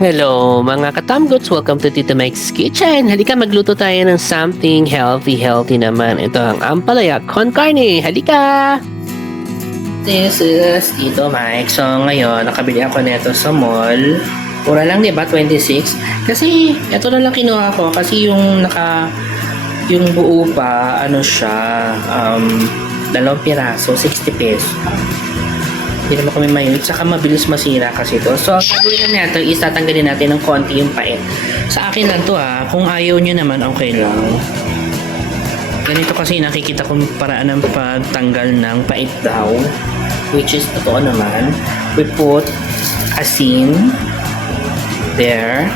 Hello mga katamgots! Welcome to Tita Mike's Kitchen! Halika magluto tayo ng something healthy naman. Ito ang ampalaya con carne. Halika! This is Tito Mike. So ngayon, nakabili ako nito sa mall. Mura lang diba? 26. Kasi ito na lang kinuha ko kasi yung buo pa, ano siya, 2 piraso, 60 pesos. Hindi naman kami mayroon. Saka mabilis masira kasi ito. So, ang gagawin na natin is tatanggalin natin ng konti yung pait. Sa akin lang to ha. Kung ayaw nyo naman, okay lang. Ganito kasi nakikita kong paraan ng pagtanggal ng pait daw. Which is, totoo naman. We put asin there.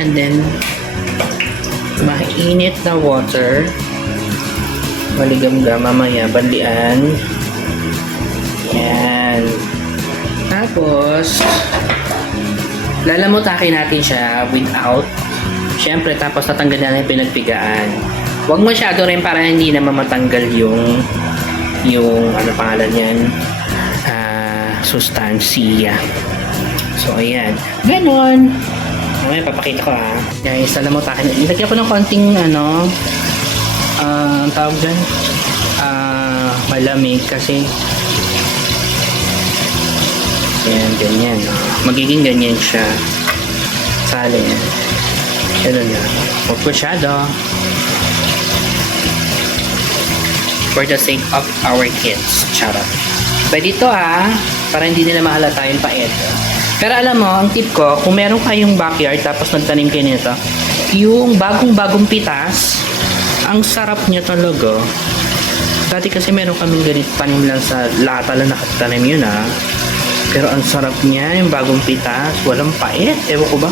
And then, mainit na water. Maligam-gam mamaya. Bandian. Yan. Tapos, lalamutakin natin siya without. Siyempre, tapos tatanggal na yung pinagpigaan. Huwag masyado rin para hindi na matanggal yung ano pangalan yan, sustansiya. So, ayan. Ganon. Okay, papakita ko ha. Guys, lalamutakin. Ilagyan ko ng konting ang tawag dyan, malamig kasi yan, ganyan. Magiging ganyan siya. Sali yan. Ganun na. Huwag masyado. For the sake of our kids. Charot. Pwede ito para hindi nila mahalata yung pait. Pero alam mo, ang tip ko, kung meron kayong backyard tapos nagtanim kayo nito, yung bagong pitas, ang sarap niya talaga. Dati kasi meron kaming ganit tanim lang sa lata lang nakatanim yun Pero ang sarap niya, yung bagong pitas, walang pait. Ewan ko ba?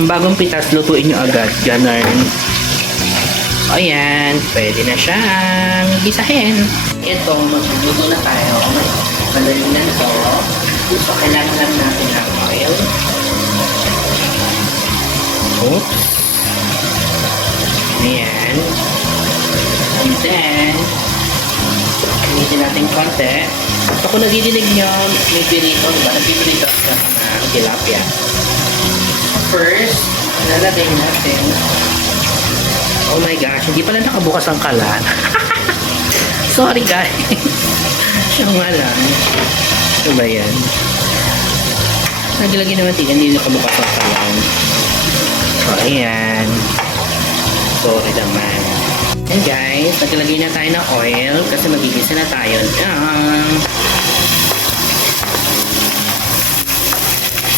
Yung bagong pitas, lutuin nyo agad. Ganun. So, ayan. Pwede na siyang gisahin. Ito, magluluto na tayo. Madali na ito. So, kailangan lang natin ng oil. Oops. Ayan. And then, gamitin natin konti. So, kung nadidinig nyo, may pirito, diba? Nagpipirito ka ng tilapia. First, lalagay natin. Oh my gosh, hindi pala nakabukas ang kalan. Sorry guys. Siya nga lang. Ito ba yan? Naglagay naman hindi nakabukas ang kalan. So, ayan. Sorry naman. And guys, naglagay na tayo ng oil kasi magigisa na tayo.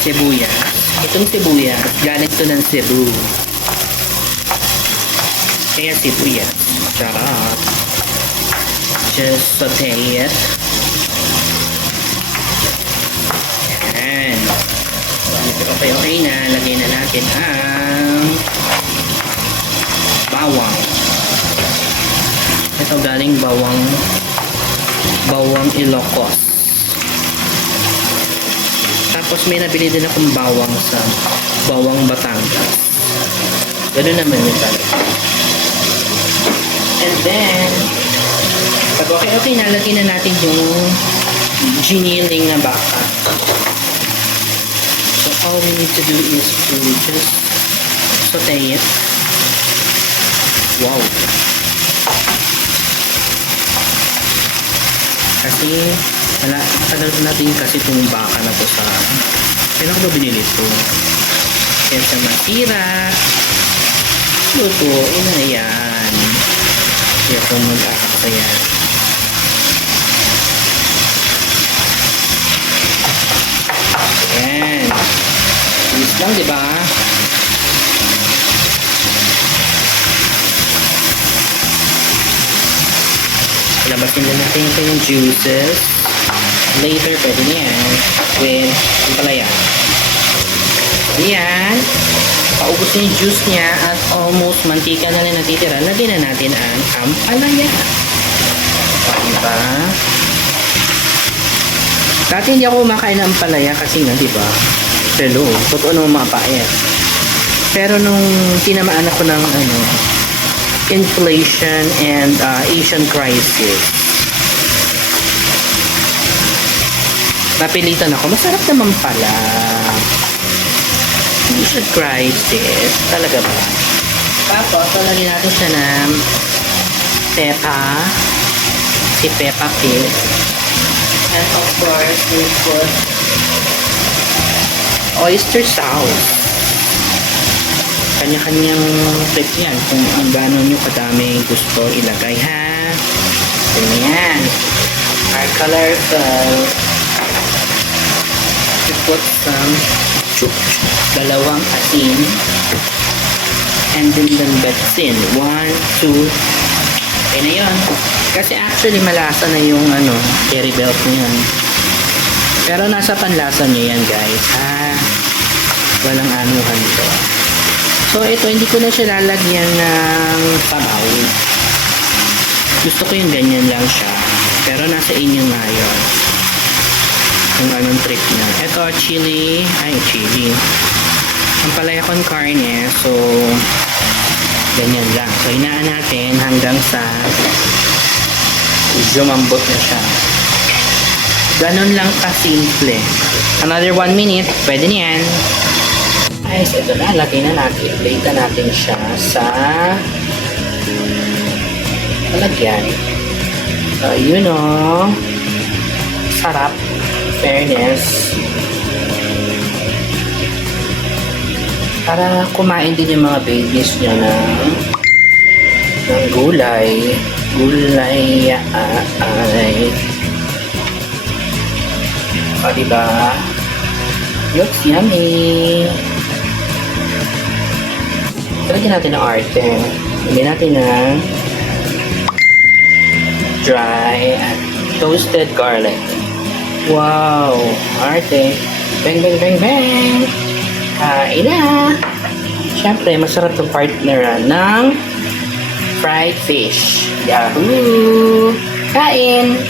Sibuyas. Itong sibuyas, galing to ng Cebu. Kaya sibuyas. Charot. Just saute it. Yan. So, okay na. Lagay na natin ang bawang. Ito galing bawang Ilocos. Tapos may nabili din akong bawang sa bawang Batangas. Ganoon naman yun talaga. And then, pag okay, nalagyan na natin yung giniling na baka. So all we need to do is to just saute it. Wow! Kasi tagal natin kasi itong baka na to sa kailan ko binili ito kaya sa masira lutuin na yan kaya kung magkakasaya yan bilis lang diba labasin na natin ito yung juices. Later, pwede niyan with ampalaya. Ayan. Paubos na yung juice niya at almost mantika na lang natitira. Lagyan na natin ang ampalaya. Diba? Dati hindi ako kumakain ng ampalaya kasi nga, diba? Pero, totoo naman mga paet. Pero nung tinamaan ako ng inflation and Asian crisis. Napilitan ako. Masarap naman pala. You should try this. Talaga ba? Tapos, lalagyan natin siya ng si Peppa Pig. And of course, we put oyster sauce. Kanya-kanyang trip yan kung ang gano'n nyo kadami gusto ilagay, ha? Ganyan. Our colorful. We put some dalawang asin and then betsin. 1, 2. Okay na yun. Kasi actually malasa na yung cherry belt niyan. Pero nasa panlasa niya yan, guys. Walang anuhan to. So ito, hindi ko na siya lalagyan ng sabaw. Gusto ko yung ganyan lang siya. Pero nasa inyo nga yun. Kung anong trip niya. Ito, chili. Ang palaya con carne. So, ganyan lang. So, inaan natin hanggang sa lumambot na siya. Ganon lang ka-simple. Another 1 minute. Pwede niyan. Guys, ito na. Lagay na natin. Plate na natin siya sa lalagyan. So, yun o. Sarap. Fairness. Para kumain din yung mga babies niya ng gulay. Gulay ay. O, diba? Looks yummy. Lagyan natin ng arte. Lagyan natin ng dry toasted garlic. Wow! Arte. Bang, bang, bang, bang! Kain na! Siyempre, masarap itong partner ng fried fish. Yahoo! Kain!